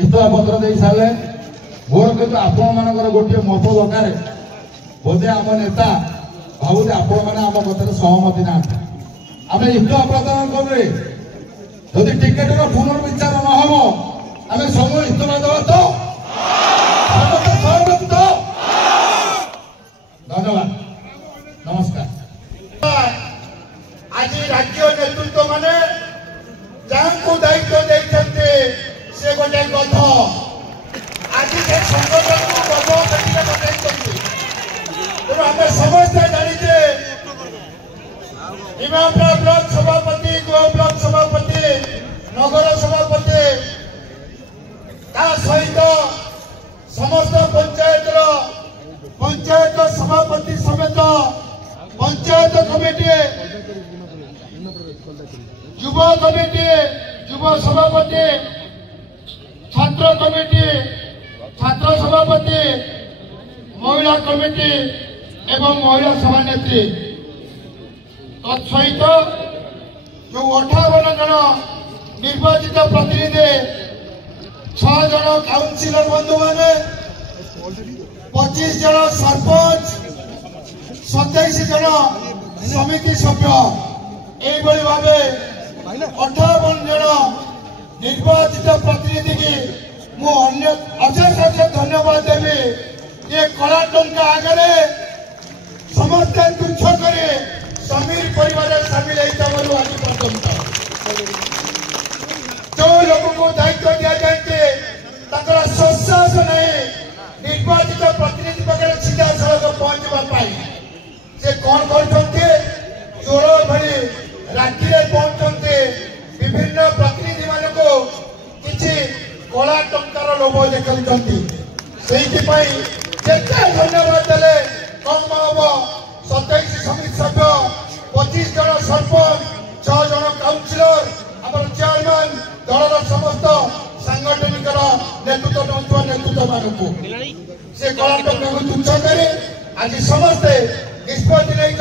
इस्तफा पत्र दे सारे मोर किंतु आपण मानकर गोटे मत दरकार बोधे आम नेता भावुचे आपण मैंने आम कथा सहमति ना आम इस्तफा प्रदान करे जदि टिकेट पुनर्विचार न हम आम सब इस्तफा देवा तो सहमति तो धन्यवाद नमस्कार। आज राज्य नेतृत्व माने जहाँ दायित्व देते से गोटे गध आज संगठन को गध तेणु आम समस्ते जाचे इमामपुर ब्लॉक सभापति गृह ब्लॉक सभापति नगर सभापति सहित समस्त पंचायत सभापति समेत पंचायत कमिटी युवा कमिटी युव सभापति छात्र कमिटी छात्र सभापति महिला कमिटी एवं महिला सभानेत्री तत्सहित जो 58 जन निर्वाचित प्रतिनिधि 6 जन काउंसिलर बंधु मैंने 25 जन सरपंच 27 जन समिति सभ्य यही भाव 58 जन निर्वाचित प्रतिनिधि की मुझे अशेष धन्यवाद देवी ये कला टंका आगे समस्ते तुच्छ कर समीर परिवार सामिल आज पर्यंत जो लोक को दायित्व दि जाए संसाहस नहीं निर्वाचित प्रतिनिधि पाखे सीधा सड़क पहुंचवा से कौन करते चोर भली राति पहुंचते विभिन्न प्रतिनिधि मान को किसी कला टंकार लोभ देखते जिते धन्यवाद देले कम हम 27 समिति सभ्य 25 जन सरपंच 6 जन काउंसिलर आम चेयरमैन दलर समस्त सांगठनिक नेतृत्व मानक से कला टंका को तुच्छ कर आज समस्ते निष्पत्ति नहीं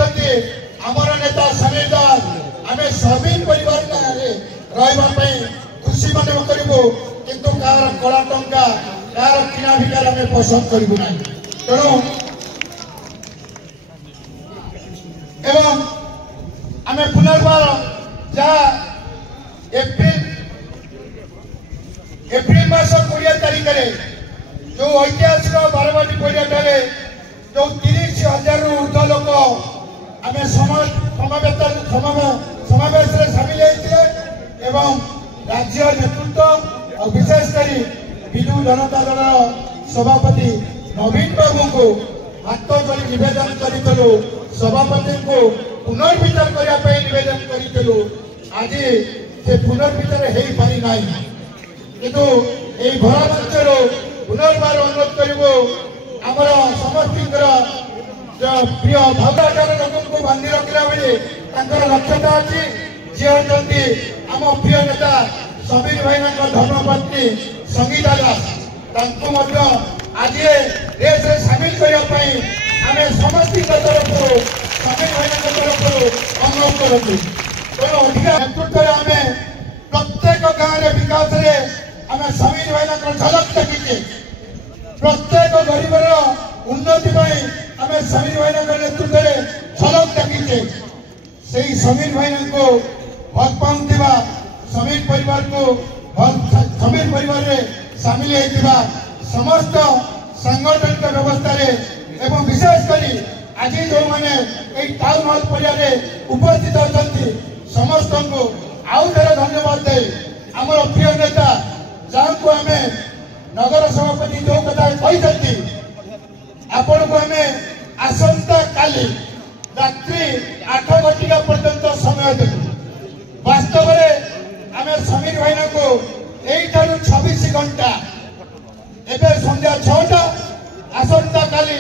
आमर नेता समीर दास आम समीर परिवार रही खुशी मन करूँ किंतु कार कला टंका कार किना भिकार आम पसंद करूँ ना तेणु एवं आम पुनर्बार जहाँ एप्रिल मास 20 तारिख जो ऐतिहासिक बारवाटी पड़िया जो 30,000 ऊर्ध्व लोक आम समावेश सामिल होते एवं राज्य नेतृत्व और विशेषकर विजु जनता दल सभापति नवीन बाबू को हाथ जोड़ी नवेदन करूँ सभापति को पुनर्विचार करने नवेदन करूँ आज से पुनर्विचार हो पारि ना किंतु यही भरा मंचर पुनर्बार अनुरोध करूँ आमर समस्त जो प्रिय भावनाचार लोक को बांधि रखला बेले दक्षता अच्छी जी होती आम प्रिय नेता समीर भाई धर्मपत्नी संगीता दास आज रेस सामिल करने आम समस्त तरफ समीर भाई तरफ अनुरोध करूँ तेणु अधिका नेतृत्व आम प्रत्येक गाँव विकास आम समीर भाई झलक देखीचे प्रत्येक गरीबर उन्नति आम समीर भाई नेतृत्व झलक देखीचे से समीर भाई को भल पाऊा समीर परिवार को समीर परिवार सामिल होता समस्त सांगठनिक व्यवस्था एवं विशेषकर आज जो मैंने टाउन हॉल पड़िया उपस्थित अच्छा समस्त को आउ थे धन्यवाद दे आमर प्रिय नेता जहाँ को आम नगर सभापति जो कथा कहते आपण को आम आसंता काली रात्रि 8 घटिका पर्यंत समय देलु वास्तव में आम समीर भाई को यही 26 घंटा एवं संध्या 6टा आसंता काली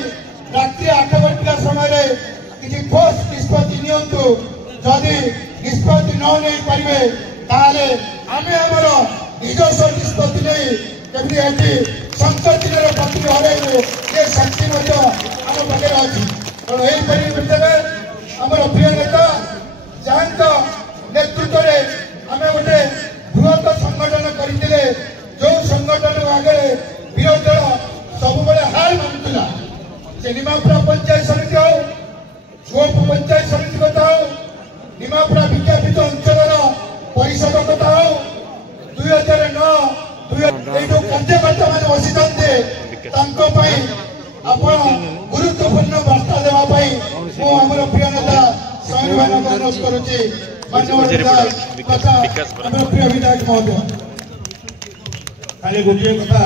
रात्रि 8 घटिका समय किसी ठोस निष्पत्ति नियंतु जदि निष्पत्ति न नहीं पारे ताले आमे आमर निजस्व निष्पत्ति नहीं केमती संसद दिन प्रति हर ये शक्ति आम पाखे अच्छी तेणु यही परिप्रेक्षी आम प्रिय नेता जहाँ नेतृत्व में आम गोटे बृहत संगठन करते जो संगठन आगे विरोधी दल सब हार मानुला से निमापुरा पंचायत समिति हो गोप पंचायत समिति कथा हो निमापुरा विज्ञापित अंचल परिषद कथा हो 2009 जो कार्यकर्ता मैंने बसी गुरुत्वपूर्ण वार्ता देवाई मुझे प्रिय नेता स्वामी भाई अनुरोध करुच्ची प्रिय विधायक महोदय खाली गोटे कथा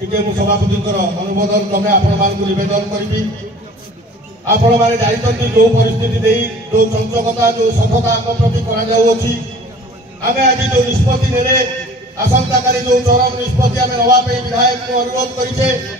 टी सभापति अनुमोदन क्रमे आपण नवेदन करी आपण मैंने जानते जो परिस्थिति जो चंचकता जो सफलता आम प्रति आम आज जो निष्पत्ति ने आसंता काली जो चरम निष्पत्ति आम नवाई विधायक को अनुरोध करें